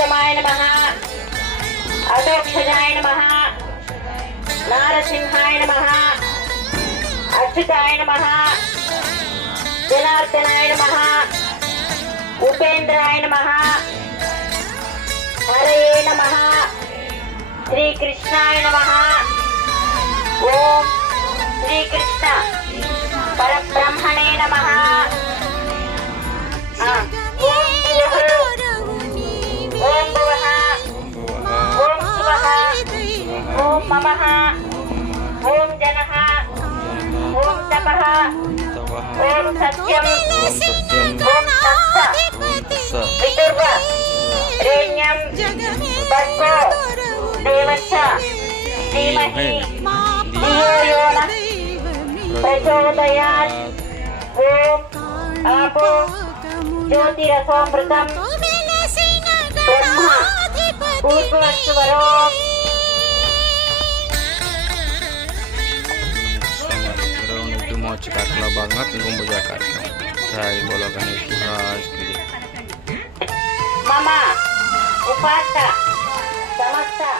పురుషోత్తమాయ నమః అధోక్షజాయ నమః నారసింహాయ నమః అచ్యుతాయ నమః జనార్దనాయ నమః ఉపేంద్రాయ నమః హరే నమః శ్రీకృష్ణాయ నమః ఓం శ్రీకృష్ణ పరబ్రహ్మణే నమః ఓం భువః ఓం శివః ఓం మమః ఓం జనః ఓం తపః ఓం సత్యం ఓం తత్స విదుర్వ రేణ్యం భర్గో దేవచ్చ ధీమహి ధియో యో నః ప్రచోదయాత్ ఓం ఆపో జ్యోతిరసోమృతం బ్రహ్మ భూర్భువస్సువరో. itu mau cekaklah banget ngumpul Jakarta. Saya bola Ganesh Maharaj gitu. Mama, upasa, samasta,